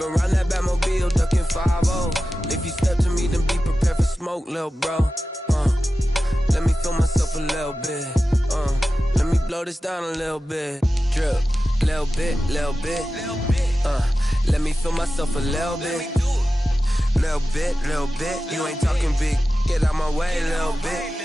Whip around that Batmobile, ducking 5-0. If you step to me, then be prepared for smoke, lil' bro. Let me feel myself a little bit. Let me blow this down a little bit. Drip, little bit, little bit. Let me feel myself a little bit. Little bit, little bit. You ain't talking big. Get out my way, little bit.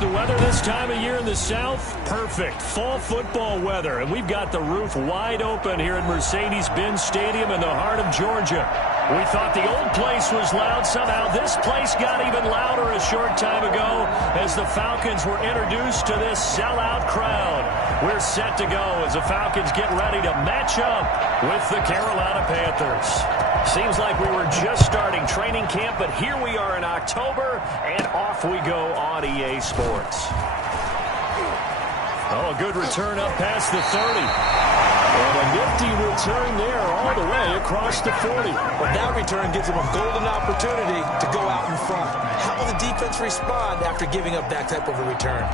The weather this time of year in the South, perfect. Fall football weather, and we've got the roof wide open here at Mercedes-Benz Stadium in the heart of Georgia. We thought the old place was loud. Somehow this place got even louder a short time ago as the Falcons were introduced to this sellout crowd. We're set to go as the Falcons get ready to match up with the Carolina Panthers. Seems like we were just starting training camp, but here we are in October, and off we go on EA Sports. Oh, a good return up past the 30. And a nifty return there all the way across the 40. Well, that return gives them a golden opportunity to go out in front. How will the defense respond after giving up that type of a return?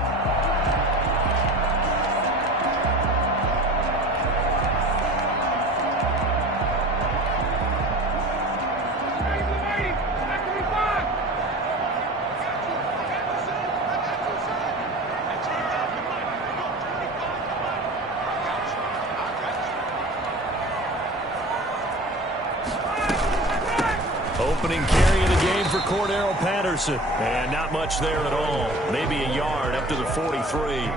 Opening carry of the game for Cordero Patterson. And not much there at all. Maybe a yard up to the 43.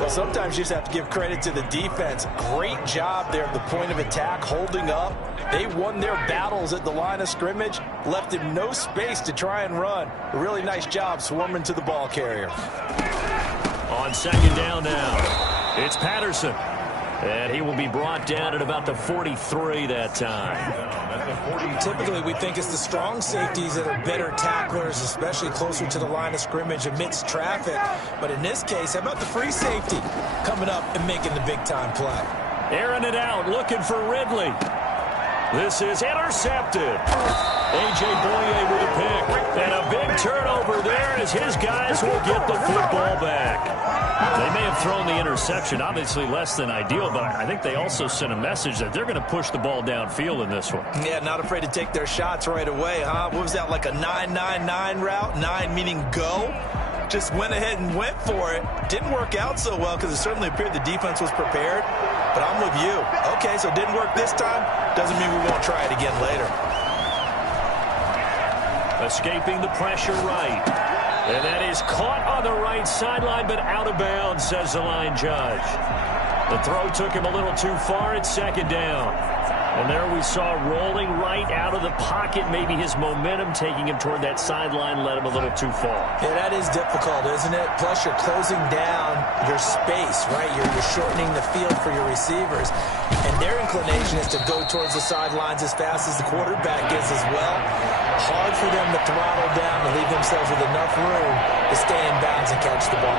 Well, sometimes you just have to give credit to the defense. Great job there at the point of attack, holding up. They won their battles at the line of scrimmage, left him no space to try and run. A really nice job swarming to the ball carrier. On second down now, it's Patterson. And he will be brought down at about the 43 that time. Typically, we think it's the strong safeties that are better tacklers, especially closer to the line of scrimmage amidst traffic. But in this case, how about the free safety coming up and making the big-time play? Airing it out, looking for Ridley. This is intercepted. A.J. Boye with a pick. And a big turnover there as his guys will get the football back. They may have thrown the interception, obviously less than ideal, but I think they also sent a message that they're going to push the ball downfield in this one. Yeah, not afraid to take their shots right away, huh? What was that, like a 9-9-9 route? 9 meaning go? Just went ahead and went for it. Didn't work out so well because it certainly appeared the defense was prepared. But I'm with you. Okay, so it didn't work this time. Doesn't mean we won't try it again later. Escaping the pressure right. And that is caught on the right sideline, but out of bounds, says the line judge. The throw took him a little too far at second down. And there we saw rolling right out of the pocket. Maybe his momentum taking him toward that sideline led him a little too far. Yeah, that is difficult, isn't it? Plus, you're closing down your space, right? You're shortening the field for your receivers. And their inclination is to go towards the sidelines as fast as the quarterback is as well. Hard for them to throttle down and leave themselves with enough room to stay in bounds and catch the ball.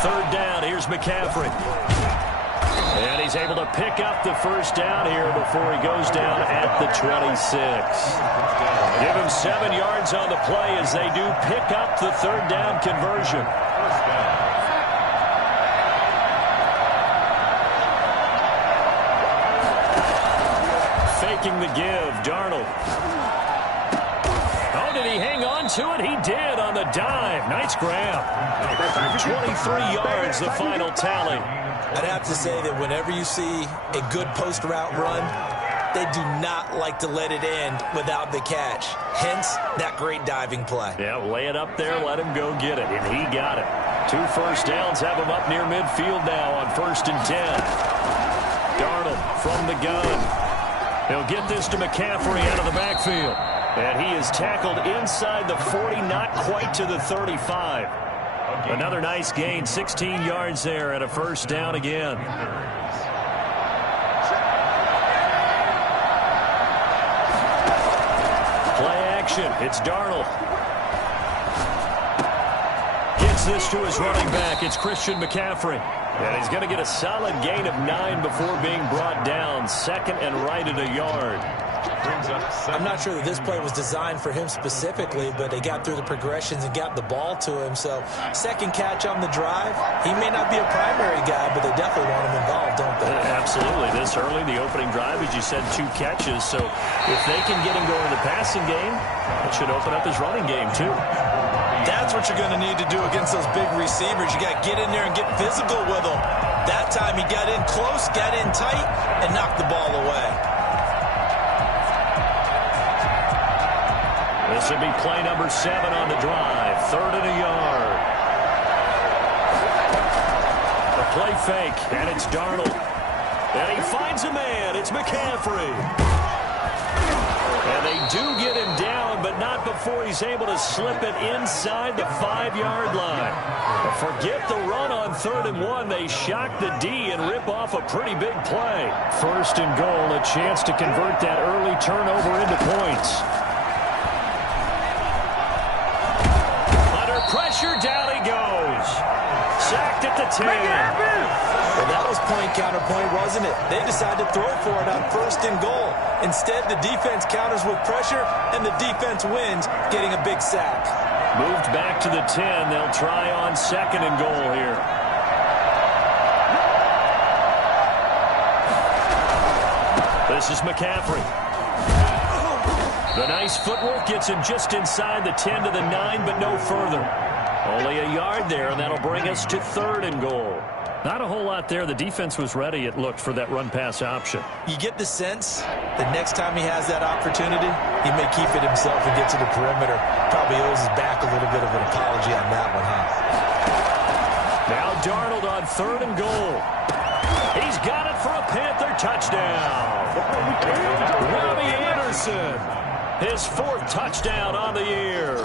Third down, here's McCaffrey. And he's able to pick up the first down here before he goes down at the 26. Give him 7 yards on the play as they do pick up the third down conversion. Faking the give, Darnold. Oh, did he hang on to it? He did on the dive. Nice grab. 23 yards, the final tally. I'd have to say that whenever you see a good post route run, they do not like to let it end without the catch. Hence, that great diving play. Yeah, lay it up there, let him go get it, and he got it. 2 first downs have him up near midfield now on 1st and 10. Darnold from the gun. He'll get this to McCaffrey out of the backfield. And he is tackled inside the 40, not quite to the 35. Another nice gain, 16 yards there and a first down again. Play action, it's Darnold. Gets this to his running back, it's Christian McCaffrey. And he's going to get a solid gain of 9 before being brought down. Second and right at a yard. I'm not sure that this play was designed for him specifically, but they got through the progressions and got the ball to him. So second catch on the drive. He may not be a primary guy, but they definitely want him involved, don't they? Absolutely. This early, the opening drive, as you said, 2 catches. So if they can get him going in the passing game, it should open up his running game too. That's what you're going to need to do against those big receivers. You got to get in there and get physical with them. That time he got in close, got in tight, and knocked the ball away. This would be play number 7 on the drive. 3rd and a yard. The play fake, and it's Darnold. And he finds a man. It's McCaffrey. And they do get him down, but not before he's able to slip it inside the 5-yard line. Forget the run on 3rd and 1. They shock the D and rip off a pretty big play. 1st and goal, a chance to convert that early turnover into points. Pressure, down he goes. Sacked at the 10. Well, that was point counterpoint, wasn't it? They decided to throw for it on 1st and goal. Instead, the defense counters with pressure, and the defense wins, getting a big sack. Moved back to the 10. They'll try on 2nd and goal here. This is McCaffrey. The nice footwork gets him just inside the 10 to the 9, but no further. Only a yard there, and that'll bring us to 3rd and goal. Not a whole lot there. The defense was ready, it looked, for that run-pass option. You get the sense that next time he has that opportunity, he may keep it himself and get to the perimeter. Probably owes his back a little bit of an apology on that one, huh? Now Darnold on 3rd and goal. He's got it for a Panther touchdown. Robbie Anderson. His 4th touchdown on the year.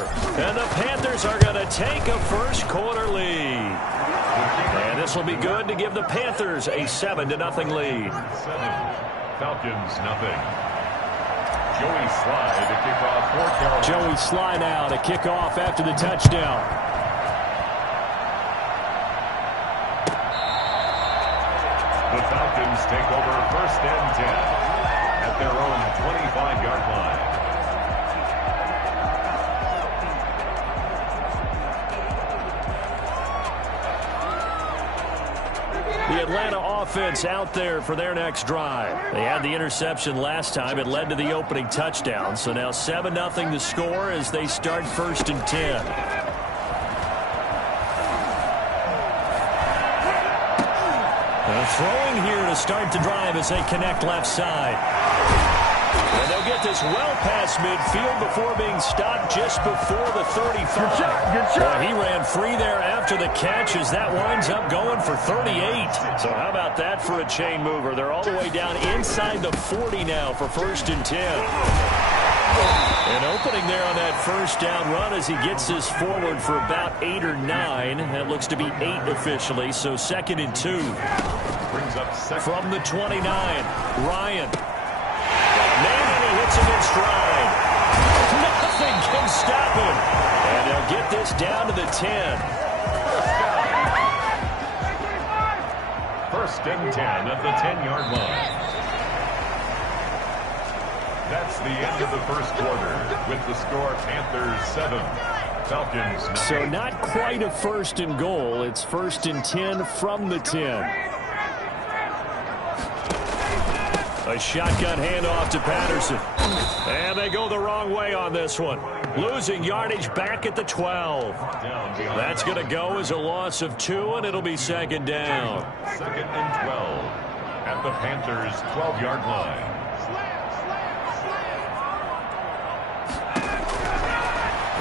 And the Panthers are going to take a first-quarter lead. And this will be good to give the Panthers a 7-0 lead. 7, Falcons nothing. Joey Slye to kick off for Carolina. Joey Slye now to kick off after the touchdown. The Falcons take over 1st and 10 at their own 25-yard line. The Atlanta offense out there for their next drive. They had the interception last time. It led to the opening touchdown. So now 7-0 to score as they start 1st and 10. Throwing here to start the drive as they connect left side. And they'll get this well past midfield before being stopped just before the 35. Good shot. Well, he ran free there after the catch as that winds up going for 38. So how about that for a chain mover? They're all the way down inside the 40 now for 1st and 10. And opening there on that 1st down run as he gets this forward for about 8 or 9. That looks to be 8 officially, so 2nd and 2. From the 29, Ryan. Man, he hits him in stride. Nothing can stop him. And they'll get this down to the 10. 1st and 10 at the 10-yard line. That's the end of the 1st quarter with the score Panthers 7, Falcons 9. So not quite a 1st and goal. It's 1st and 10 from the 10. A shotgun handoff to Patterson. And they go the wrong way on this one. Losing yardage back at the 12. That's going to go as a loss of 2, and it'll be 2nd down. 2nd and 12 at the Panthers' 12-yard line.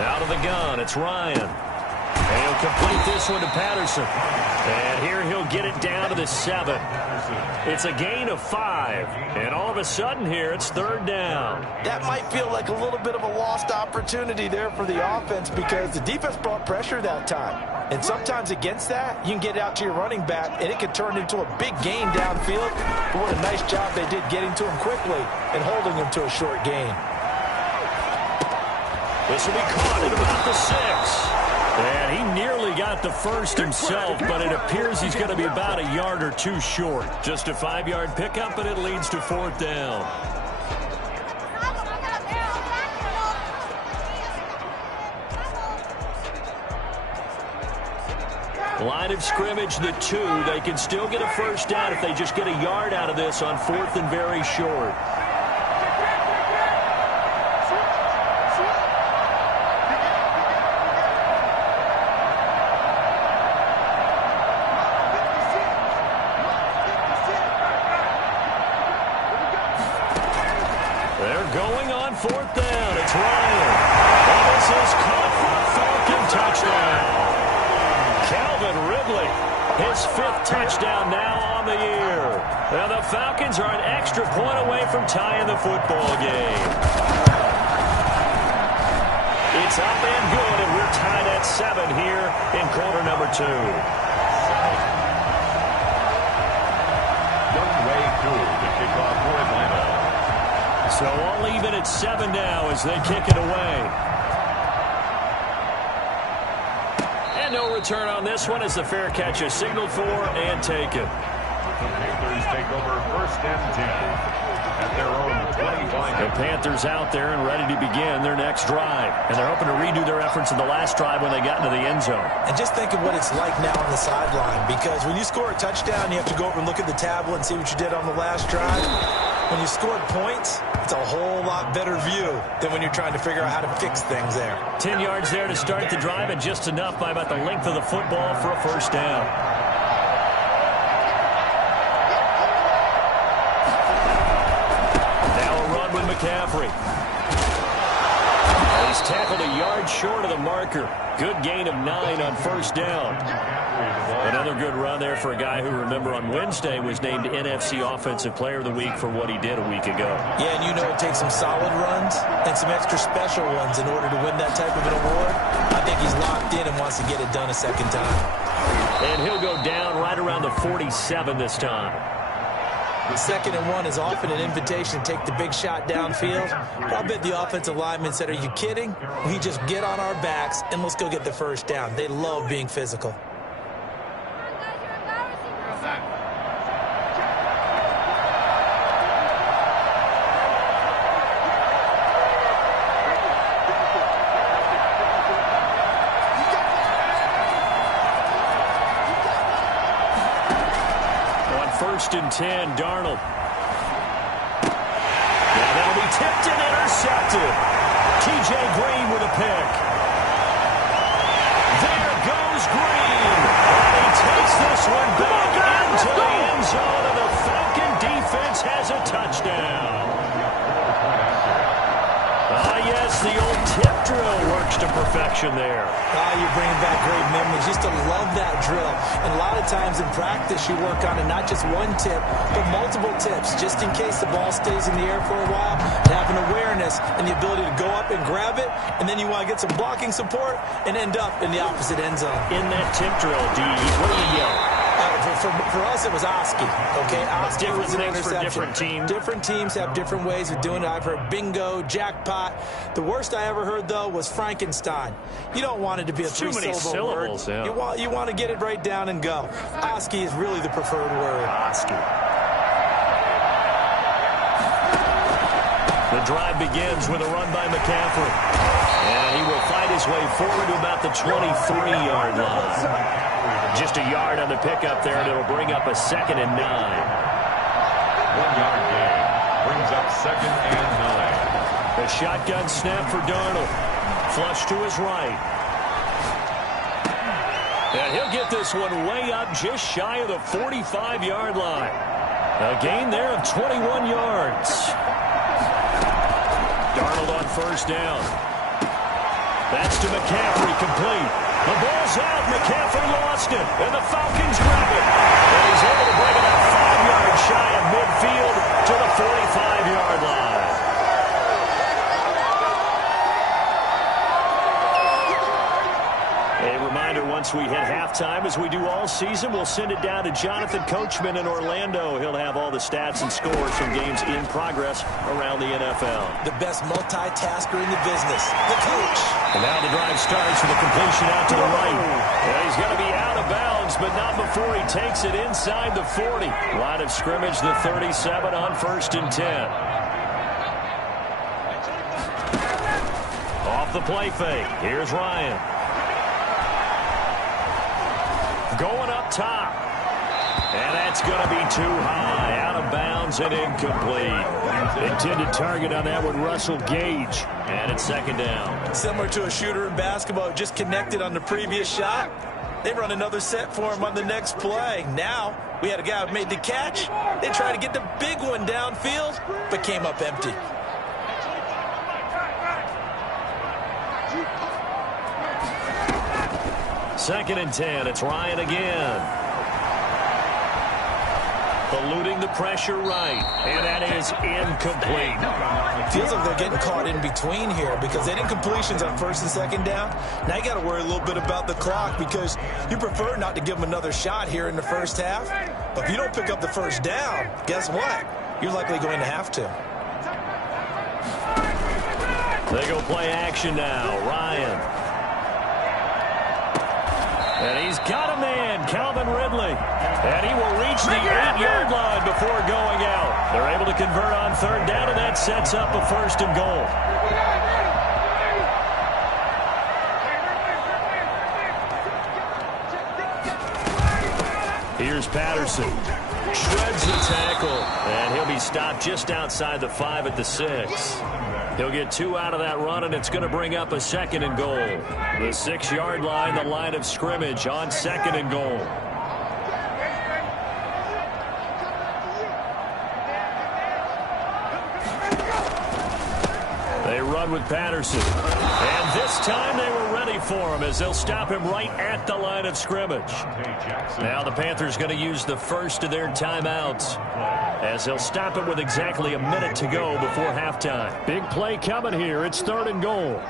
Out of the gun, it's Ryan. And he'll complete this one to Patterson. And here he'll get it down to the 7. It's a gain of 5. And all of a sudden here, it's 3rd down. That might feel like a little bit of a lost opportunity there for the offense because the defense brought pressure that time. And sometimes against that, you can get out to your running back, and it can turn into a big gain downfield. But what a nice job they did getting to him quickly and holding him to a short gain. This will be caught at about the 6. And he nearly got the first himself, but it appears he's going to be about a yard or two short. Just a 5-yard pickup, and it leads to 4th down. Line of scrimmage, the 2. They can still get a first down if they just get a yard out of this on 4th and very short. They're going on 4th down. It's Ryan. And this is caught for a Falcon touchdown. Calvin Ridley, his 5th touchdown now on the year. Now the Falcons are an extra point away from tying the football game. It's up and good, and we're tied at 7 here in quarter number 2. Youngway Koo to kick off for Atlanta. So all even at 7 now as they kick it away. And no return on this one as the fair catch is signaled for and taken. The Panthers take over 1st and 10 at their own 25. The Panthers out there and ready to begin their next drive. And they're hoping to redo their efforts in the last drive when they got into the end zone. And just think of what it's like now on the sideline, because when you score a touchdown, you have to go over and look at the tablet and see what you did on the last drive. When you scored points, it's a whole lot better view than when you're trying to figure out how to fix things there. 10 yards there to start the drive, and just enough by about the length of the football for a first down. Now a run with McCaffrey. He's tackled a yard short of the marker. Good gain of 9 on first down. Another good run there for a guy who, remember, on Wednesday was named NFC Offensive Player of the Week for what he did a week ago. Yeah, and you know it takes some solid runs and some extra special ones in order to win that type of an award. I think he's locked in and wants to get it done a second time. And he'll go down right around the 47 this time. 2nd and 1 is often an invitation to take the big shot downfield. But I bet the offensive lineman said, are you kidding? We just get on our backs and let's go get the first down. They love being physical. On 1st and 10, Darnold. Now that'll be tipped and intercepted. T.J. Green with a pick. There goes Green. And he takes this one back into the end zone, and the Falcon defense has a touchdown. Ah, yes, the old tip drill works to perfection there. You're bringing back great memories. Used to love that drill. And a lot of times in practice, you work on it, not just one tip, but multiple tips, just in case the ball stays in the air for a while, and have an awareness and the ability to go up and grab it, and then you want to get some blocking support and end up in the opposite end zone. In that tip drill, what do you yell? For us, it was Oski. Okay, Oski was an things interception. for different teams. Different teams have different ways of doing it. I've heard bingo, jackpot. The worst I ever heard, though, was Frankenstein. You don't want it to be a three-syllable word. Yeah. You want to get it right down and go. Oski is really the preferred word. Oski. The drive begins with a run by McCaffrey. And he will fight his way forward to about the 23-yard line. Just a yard on the pickup there, and it'll bring up a 2nd and 9. 1-yard gain brings up 2nd and 9. The shotgun snap for Darnold. Flush to his right. And he'll get this one way up just shy of the 45-yard line. A gain there of 21 yards. Darnold on first down. That's to McCaffrey, complete. The ball's out. McCaffrey lost it, and the Falcons grab it. And he's able to bring it up 5 yards shy of midfield to the 45-yard line. A reminder, once we hit halftime, as we do all season. We'll send it down to Jonathan Coachman in Orlando. He'll have all the stats and scores from games in progress around the NFL. The best multitasker in the business, the coach. And now the drive starts with a completion out to the right. And he's going to be out of bounds, but not before he takes it inside the 40. Line of scrimmage, the 37 on 1st and 10. Off the play fake. Here's Ryan. Going up top. And that's going to be too high. Out of bounds and incomplete. Intended target on that one, Russell Gage. And it's 2nd down. Similar to a shooter in basketball, just connected on the previous shot. They run another set for him on the next play. Now, we had a guy who made the catch. They tried to get the big one downfield, but came up empty. Second and 10. It's Ryan again. Eluding the pressure right. And that is incomplete. Feels like they're getting caught in between here because they didn't completions on 1st and 2nd down. Now you got to worry a little bit about the clock because you prefer not to give them another shot here in the 1st half. But if you don't pick up the 1st down, guess what? You're likely going to have to. They go play action now. Ryan. And he's got a man, Calvin Ridley. And he will reach the 8-yard line before going out. They're able to convert on 3rd down, and that sets up a 1st and goal. Here's Patterson. Shreds the tackle. And he'll be stopped just outside the 5 at the 6. He'll get 2 out of that run, and it's going to bring up a 2nd and goal. The 6-yard line, the line of scrimmage on 2nd and goal. They run with Patterson. And this time they were ready for him as they'll stop him right at the line of scrimmage. Now the Panthers going to use the first of their timeouts as they'll stop him with exactly a minute to go before halftime. Big play coming here. It's 3rd and goal.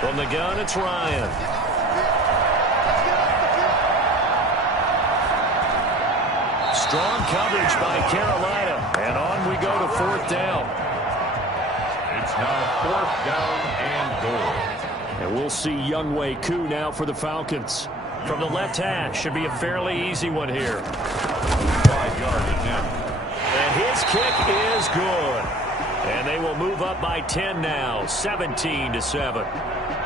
From the gun, it's Ryan. Strong coverage by Carolina. And on we go to 4th down. It's now 4th down and goal. And we'll see Younghoe Koo now for the Falcons. From the left hash, should be a fairly easy one here. 5-yard attempt. And his kick is good. And they will move up by 10 now, 17-7.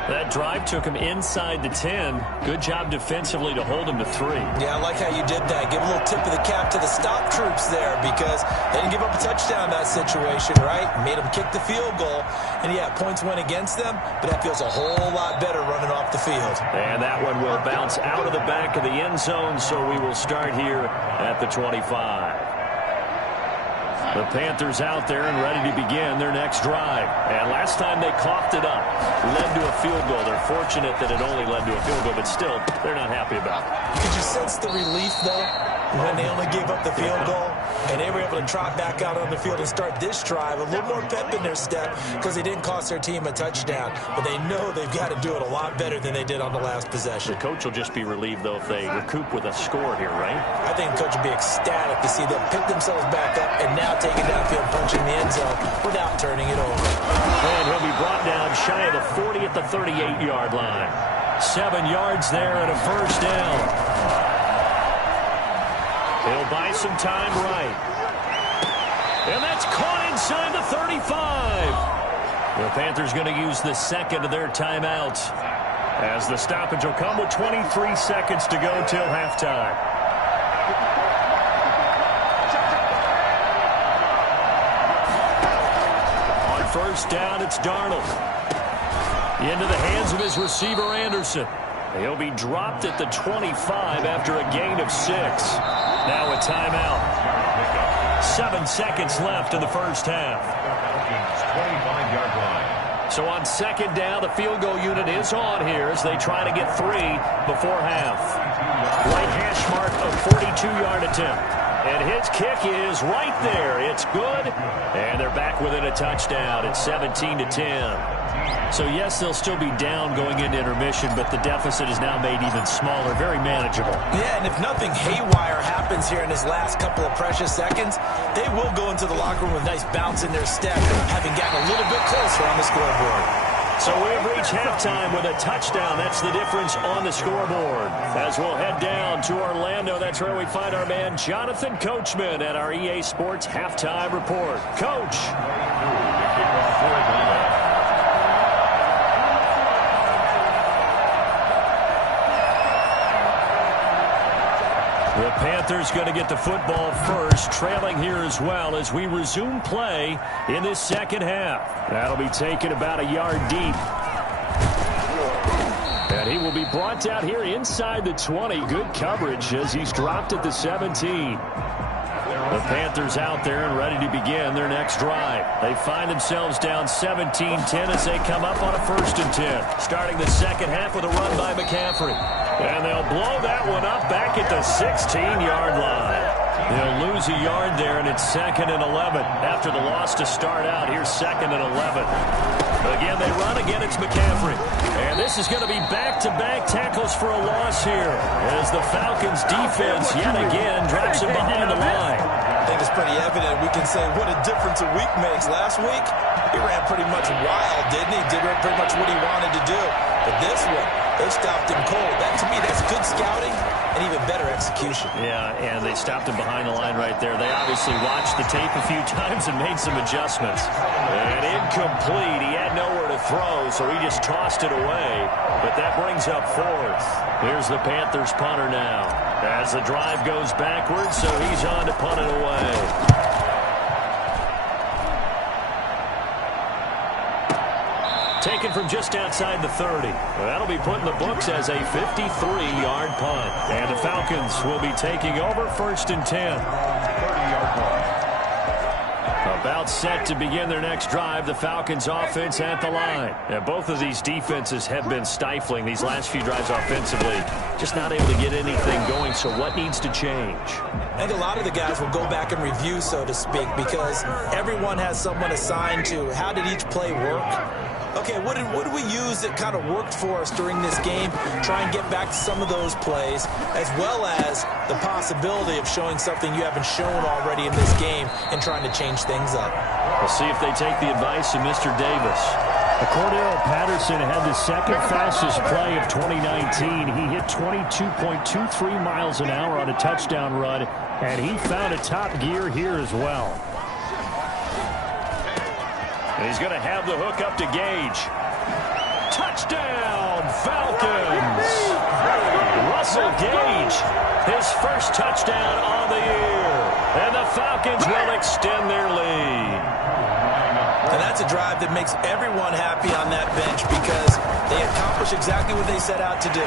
That drive took him inside the 10. Good job defensively to hold him to 3. Yeah, I like how you did that. Give a little tip of the cap to the stop troops there because they didn't give up a touchdown in that situation, right? Made them kick the field goal. And, yeah, points went against them, but that feels a whole lot better running off the field. And that one will bounce out of the back of the end zone, so we will start here at the 25. The Panthers out there and ready to begin their next drive. And last time they coughed it up, led to a field goal. They're fortunate that it only led to a field goal, but still, they're not happy about it. Could you sense the relief, though, when they only gave up the field goal? And they were able to trot back out on the field and start this drive. A little more pep in their step because they didn't cost their team a touchdown. But they know they've got to do it a lot better than they did on the last possession. The coach will just be relieved, though, if they recoup with a score here, right? I think the coach will be ecstatic to see them pick themselves back up and now take it downfield, punching the end zone without turning it over. And he'll be brought down shy of the 40 at the 38-yard line. 7 yards there and a 1st down. He'll buy some time right. And that's caught inside the 35. The Panthers going to use the 2nd of their timeouts as the stoppage will come with 23 seconds to go till halftime. On 1st down, it's Darnold. Into the hands of his receiver, Anderson. He'll be dropped at the 25 after a gain of 6. Now a timeout. 7 seconds left in the 1st half. 25-yard line. So on 2nd down, the field goal unit is on here as they try to get 3 before half. Right hash mark, a 42-yard attempt. And his kick is right there. It's good. And they're back within a touchdown. It's 17-10. So, yes, they'll still be down going into intermission, but the deficit is now made even smaller, very manageable. Yeah, and if nothing haywire happens here in his last couple of precious seconds, they will go into the locker room with a nice bounce in their step, having gotten a little bit closer on the scoreboard. So we have reached halftime with a touchdown. That's the difference on the scoreboard. As we'll head down to Orlando, that's where we find our man Jonathan Coachman at our EA Sports Halftime Report. Coach. The Panthers going to get the football first, trailing here as well as we resume play in this second half. That'll be taken about a yard deep. And he will be brought out here inside the 20. Good coverage as he's dropped at the 17. The Panthers out there and ready to begin their next drive. They find themselves down 17-10 as they come up on a 1st and 10. Starting the second half with a run by McCaffrey. And they'll blow that one up back at the 16-yard line. They'll lose a yard there, and it's 2nd and 11. After the loss to start out, here's 2nd and 11. Again, they run. Again, it's McCaffrey. And this is going to be back-to-back tackles for a loss here as the Falcons' defense yet again drops him behind the line. I think it's pretty evident. We can say what a difference a week makes. Last week, he ran pretty much wild, didn't he? Did pretty much what he wanted to do. But this one, they stopped him cold. That, to me, that's good scouting and even better execution. Yeah, and they stopped him behind the line right there. They obviously watched the tape a few times and made some adjustments. And incomplete. He had nowhere to throw, so he just tossed it away. But that brings up 4th. Here's the Panthers punter now. As the drive goes backwards, so he's on to punt it away. Taken from just outside the 30. That'll be put in the books as a 53-yard punt. And the Falcons will be taking over 1st and 10. 30-yard punt. About set to begin their next drive, the Falcons offense at the line. And both of these defenses have been stifling these last few drives offensively. Just not able to get anything going, so what needs to change? I think a lot of the guys will go back and review, so to speak, because everyone has someone assigned to how did each play work. Okay, what did we use that kind of worked for us during this game? Try and get back to some of those plays, as well as the possibility of showing something you haven't shown already in this game and trying to change things up. We'll see if they take the advice of Mr. Davis. Cordero Patterson had the second fastest play of 2019. He hit 22.23 miles an hour on a touchdown run, and he found a top gear here as well. And he's going to have the hook up to Gage. Touchdown, Falcons! Russell Gage, his first touchdown on the year. And the Falcons will extend their lead. And that's a drive that makes everyone happy on that bench because they accomplish exactly what they set out to do.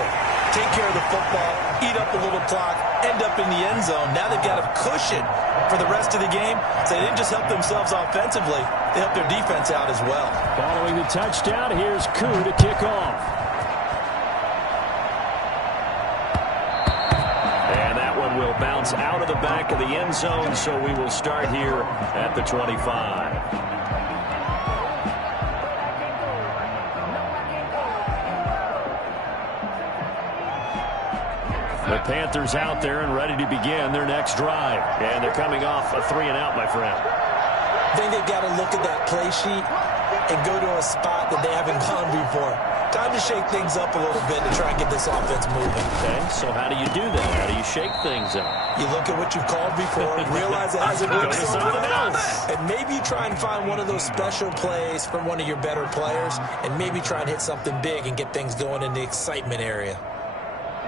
Take care of the football, eat up a little clock, end up in the end zone. Now they've got a cushion for the rest of the game. So they didn't just help themselves offensively, they helped their defense out as well. Following the touchdown, here's Koo to kick off. And that one will bounce out of the back of the end zone, so we will start here at the 25. The Panthers out there and ready to begin their next drive. And they're coming off a 3-and-out, my friend. I think they've got to look at that play sheet and go to a spot that they haven't gone before. Time to shake things up a little bit to try and get this offense moving. Okay, so how do you do that? How do you shake things up? You look at what you've called before, realize it hasn't worked something else. And maybe try and find one of those special plays from one of your better players, and maybe try and hit something big and get things going in the excitement area.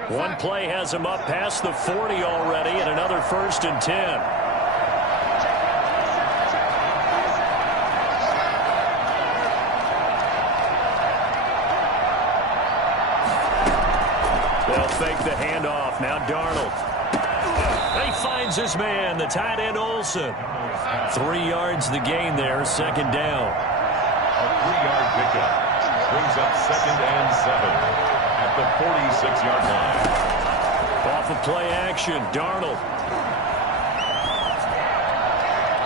One play has him up past the 40 already, and another 1st and 10. They'll fake the handoff. Now Darnold. He finds his man, the tight end Olsen. 3 yards the gain there, 2nd down. A 3-yard pickup brings up 2nd and 7. At the 46-yard line. Off of play action, Darnold.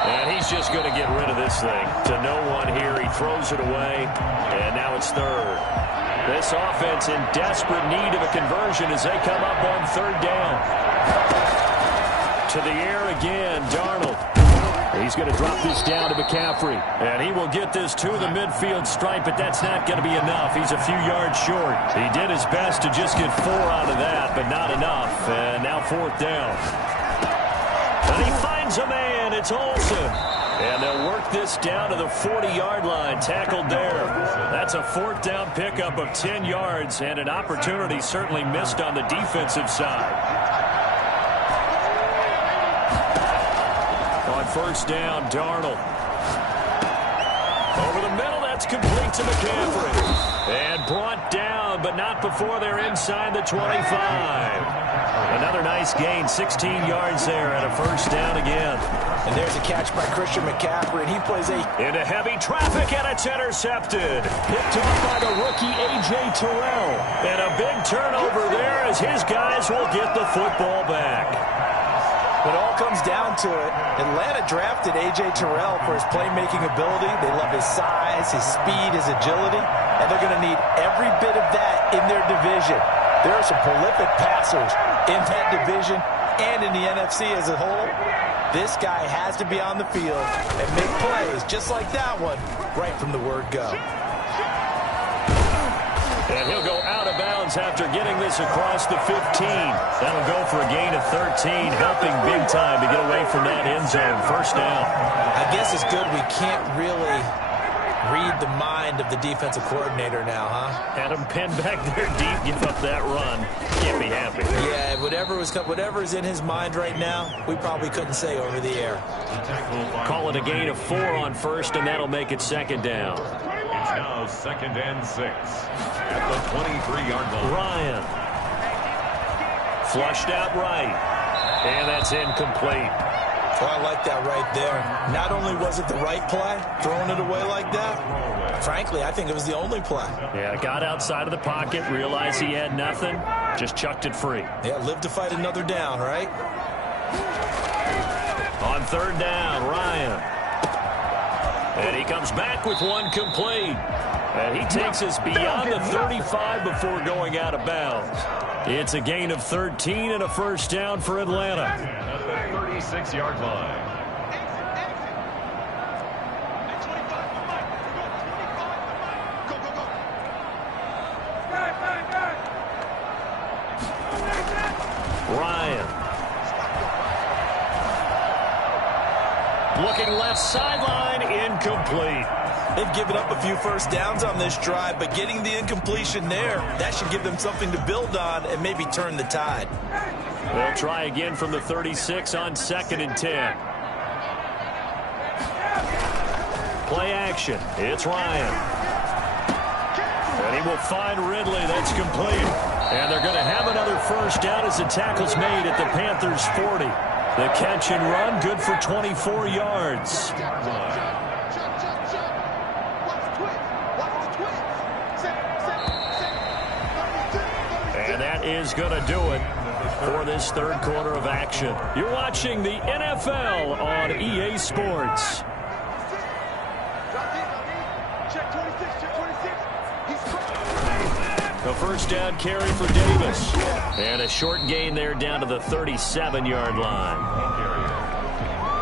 And he's just going to get rid of this thing. To no one here. He throws it away. And now it's third. This offense in desperate need of a conversion as they come up on third down. To the air again, Darnold. He's going to drop this down to McCaffrey. And he will get this to the midfield stripe, but that's not going to be enough. He's a few yards short. He did his best to just get 4 out of that, but not enough. And now fourth down. And he finds a man. It's Olsen. And they'll work this down to the 40-yard line. Tackled there. That's a fourth down pickup of 10 yards and an opportunity certainly missed on the defensive side. On first down, Darnold. Over the middle, that's complete to McCaffrey. And brought down, but not before they're inside the 25. Another nice gain, 16 yards there and a first down again. And there's a catch by Christian McCaffrey, and he plays into heavy traffic, and it's intercepted. Picked up by the rookie A.J. Terrell. And a big turnover there as his guys will get the football back. It all comes down to it. Atlanta drafted A.J. Terrell for his playmaking ability. They love his size, his speed, his agility, and they're going to need every bit of that in their division. There are some prolific passers in that division and in the NFC as a whole. This guy has to be on the field and make plays just like that one right from the word go. And he'll go out of bounds after getting this across the 15. That'll go for a gain of 13, helping big time to get away from that end zone. First down. I guess it's good we can't really read the mind of the defensive coordinator now, huh? Had him pinned back there deep, give up that run. Can't be happy. Yeah, whatever is in his mind right now, we probably couldn't say over the air. Call it a gain of 4 on first, and that'll make it second down. It's now 2nd and 6 at the 23-yard line. Ryan. Flushed out right. And that's incomplete. Oh, I like that right there. Not only was it the right play, throwing it away like that, frankly, I think it was the only play. Yeah, got outside of the pocket, realized he had nothing, just chucked it free. Yeah, live to fight another down, right? On third down, Ryan. And he comes back with one complete. And he takes us beyond the 35 before going out of bounds. It's a gain of 13 and a first down for Atlanta. At the 36-yard line. Ryan. Looking left sideline, incomplete. They've given up a few first downs on this drive, but getting the incompletion there, that should give them something to build on and maybe turn the tide. They'll try again from the 36 on 2nd and 10. Play action. It's Ryan. And he will find Ridley. That's complete. And they're going to have another first down as the tackle's made at the Panthers' 40. The catch and run, good for 24 yards. And that is going to do it for this third quarter of action. You're watching the NFL on EA Sports. A first down carry for Davis. And a short gain there down to the 37-yard line.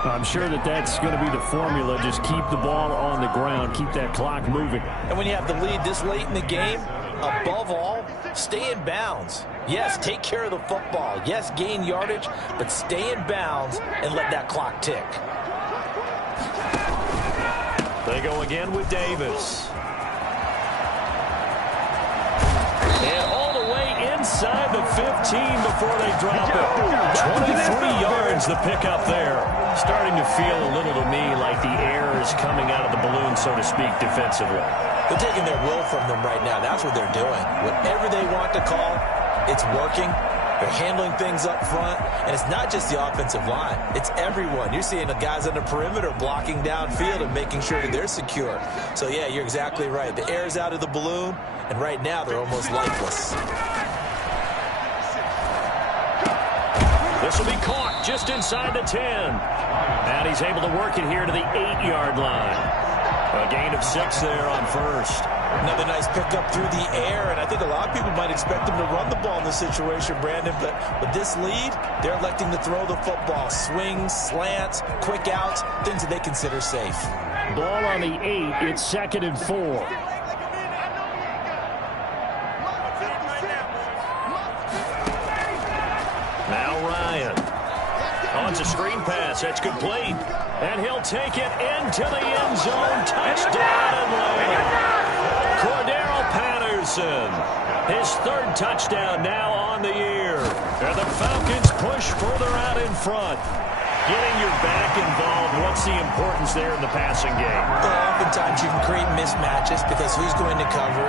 I'm sure that's going to be the formula. Just keep the ball on the ground. Keep that clock moving. And when you have the lead this late in the game, above all, stay in bounds. Yes, take care of the football. Yes, gain yardage, but stay in bounds and let that clock tick. They go again with Davis. And all the way inside the 15 before they drop it. 23 yards the pickup there. Starting to feel a little to me like the air is coming out of the balloon, so to speak, defensively. They're taking their will from them right now. That's what they're doing. Whatever they want to call, it's working. They're handling things up front. And it's not just the offensive line. It's everyone. You're seeing the guys on the perimeter blocking downfield and making sure that they're secure. So, yeah, you're exactly right. The air's out of the balloon, and right now they're almost lifeless. This will be caught. just inside the 10. And he's able to work it here to the 8-yard line. A gain of 6 there on first. Another nice pickup through the air, and I think a lot of people might expect him to run the ball in this situation, Brandon, but with this lead, they're electing to throw the football. Swings, slants, quick outs, things that they consider safe. Ball on the 8, it's 2nd and 4. Now Ryan. Oh, it's a screen pass. That's complete. And he'll take it into the end zone. Touchdown Atlanta. Cordero Patterson. His 3rd touchdown now on the year. And the Falcons push further out in front. Getting your back involved, what's the importance there in the passing game? Well, oftentimes you can create mismatches because who's going to cover,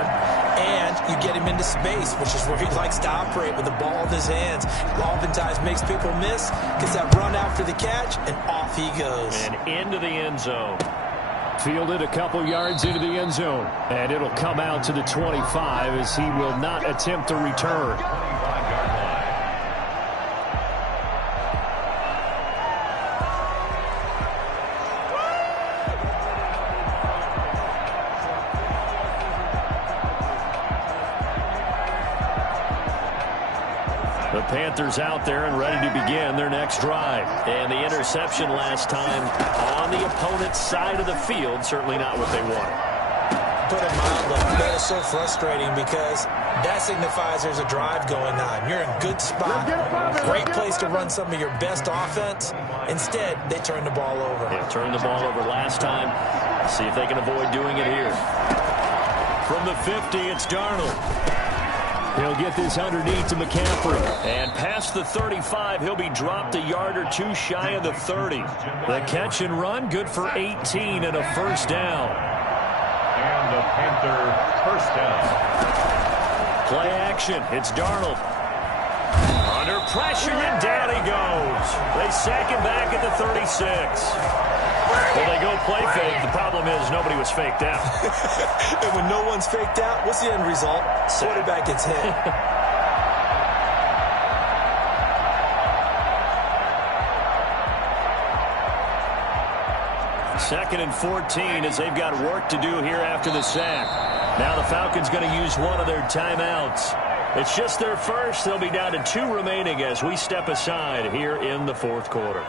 and you get him into space, which is where he likes to operate with the ball in his hands. Oftentimes makes people miss, gets that run after the catch, and off he goes. And into the end zone. Fielded a couple yards into the end zone. And it'll come out to the 25 as he will not attempt to return. The Panthers out there and ready to begin their next drive. And the interception last time on the opponent's side of the field, certainly not what they wanted. Put it mildly, that is so frustrating because that signifies there's a drive going on. You're in a good spot, great place to run some of your best offense. Instead, they turn the ball over. Yeah, turned the ball over last time. See if they can avoid doing it here. From the 50, it's Darnold. He'll get this underneath to McCaffrey. And past the 35, he'll be dropped a yard or two shy of the 30. The catch and run, good for 18 and a first down. And the Panther first down. Play action. It's Darnold. Under pressure, and down he goes. They sack him back at the 36. Well, they go play fake. The problem is nobody was faked out. And when no one's faked out, what's the end result? Quarterback gets hit. Second and 14 as they've got work to do here after the sack. Now the Falcons going to use one of their timeouts. It's just their first. They'll be down to 2 remaining as we step aside here in the 4th quarter.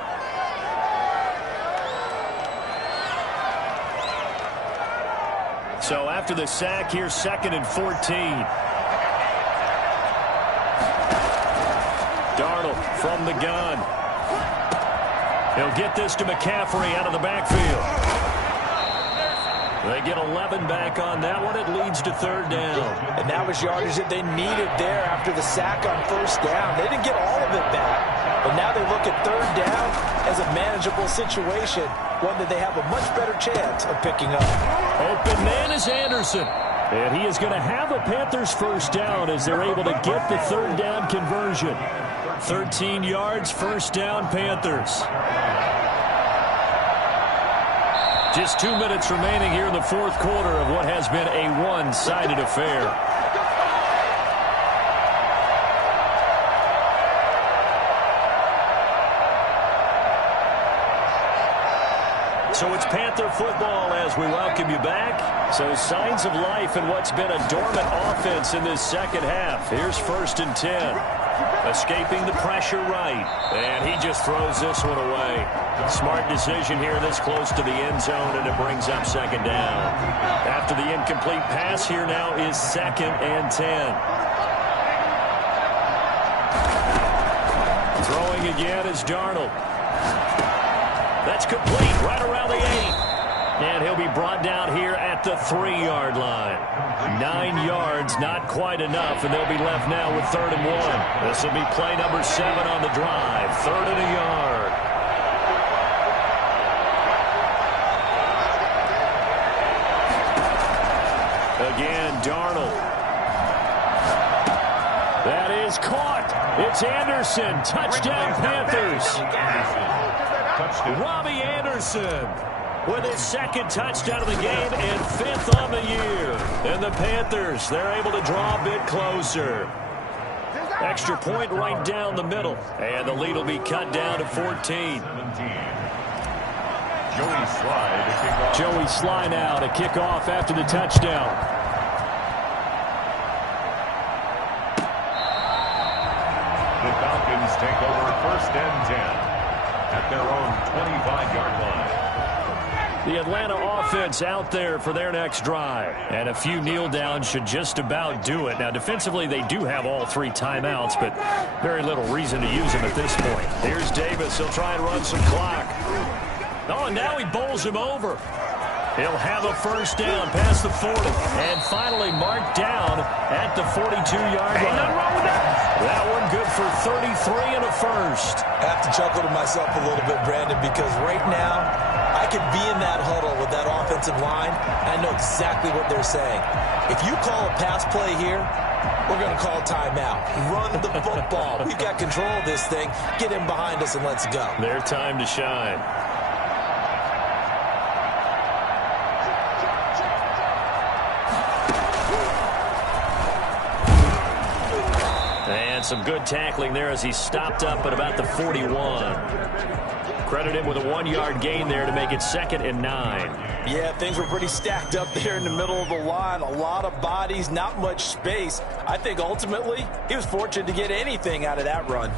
So after the sack, here's 2nd and 14. Darnold from the gun. He'll get this to McCaffrey out of the backfield. They get 11 back on that one. It leads to 3rd down. And that was yardage that they needed there after the sack on 1st down. They didn't get all of it back. But now they look at 3rd down as a manageable situation, one that they have a much better chance of picking up. Open man is Anderson. And he is going to have a Panthers first down as they're able to get the 3rd down conversion. 13 yards, first down, Panthers. Just 2 minutes remaining here in the 4th quarter of what has been a one-sided affair. So it's Panther football as we welcome you back. So signs of life in what's been a dormant offense in this second half. Here's 1st and 10. Escaping the pressure right. And he just throws this one away. Smart decision here this close to the end zone, and it brings up 2nd down. After the incomplete pass, here now is 2nd and 10. Throwing again is Darnold. That's complete right around the 8. And he'll be brought down here at the 3-yard line. 9 yards, not quite enough, and they'll be left now with 3rd and 1. This will be play number 7 on the drive. 3rd and a yard. Again, Darnold. That is caught. It's Anderson. Touchdown, Panthers. Robbie Anderson with his 2nd touchdown of the game and 5th on the year. And the Panthers, they're able to draw a bit closer. Extra point right down the middle. And the lead will be cut down to 14. 17. Joey Slye to kick off. Joey Slye now to kick off after the touchdown. The Falcons take over 1st and 10 at their own 25-yard line. The Atlanta offense out there for their next drive. And a few kneel downs should just about do it. Now, defensively, they do have all 3 timeouts, but very little reason to use them at this point. Here's Davis. He'll try and run some clock. Oh, and now he bowls him over. He'll have a first down past the 40. And finally marked down at the 42-yard line. Nothing wrong with that. That one good for 33 and a first. I have to chuckle to myself a little bit, Brandon, because right now I could be in that huddle with that offensive line, and I know exactly what they're saying. If you call a pass play here, we're going to call timeout. Run the football. We've got control of this thing. Get him behind us and let's go. Their time to shine. And some good tackling there as he stopped up at about the 41. Credit him with a 1-yard gain there to make it 2nd and 9. Yeah, things were pretty stacked up there in the middle of the line. A lot of bodies, not much space. I think ultimately he was fortunate to get anything out of that run.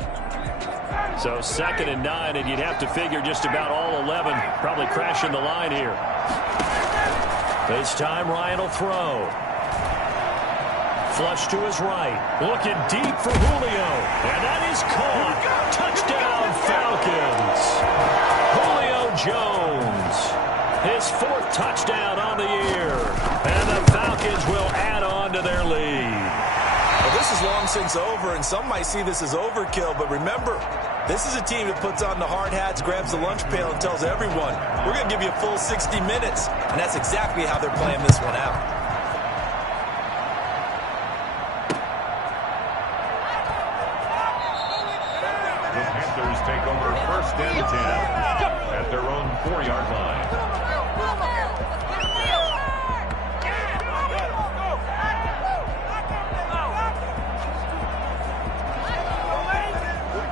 So 2nd and 9, and you'd have to figure just about all 11 probably crashing the line here. This time Ryan will throw. Flush to his right. Looking deep for Julio. And that is caught. Touchdown Falcons. Julio Jones. His 4th touchdown on the year. And the Falcons will add on to their lead. Well, this is long since over, and some might see this as overkill. But remember, this is a team that puts on the hard hats, grabs the lunch pail, and tells everyone, we're going to give you a full 60 minutes. And that's exactly how they're playing this one out. Take over 1st and 10 at their own 4-yard line.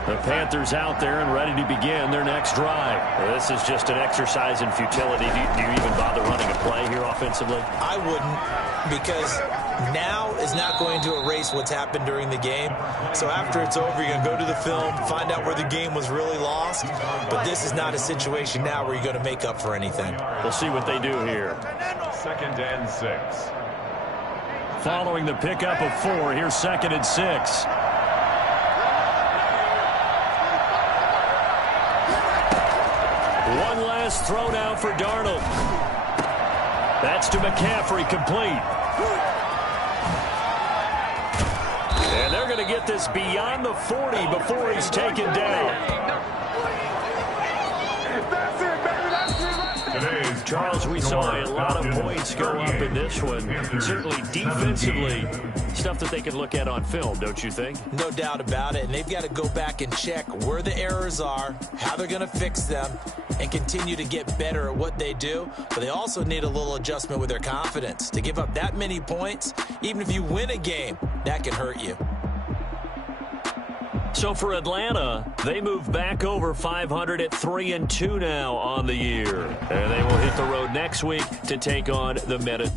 The Panthers out there and ready to begin their next drive. This is just an exercise in futility. Do you even bother running a play here offensively? I wouldn't, because now is not going to erase what's happened during the game. So after it's over, you're going to go to the film, find out where the game was really lost. But this is not a situation now where you're going to make up for anything. We'll see what they do here. 2nd and 6. Following the pickup of 4, here's 2nd and 6. One last throw now for Darnold. That's to McCaffrey, complete. And they're going to get this beyond the 40 before he's taken down. Charles, we saw a lot of points go up in this one. Certainly defensively, stuff that they can look at on film, don't you think? No doubt about it. And they've got to go back and check where the errors are, how they're going to fix them, and continue to get better at what they do. But they also need a little adjustment with their confidence. To give up that many points, even if you win a game, that can hurt you. So for Atlanta, they move back over 500 at 3-2 now on the year. And they will hit the road next week to take on the Meta.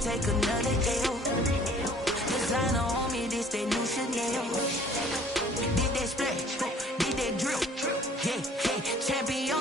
Take another L. Designer on me, this they new Chanel. Did that splash, did that drip, yeah, yeah, champion.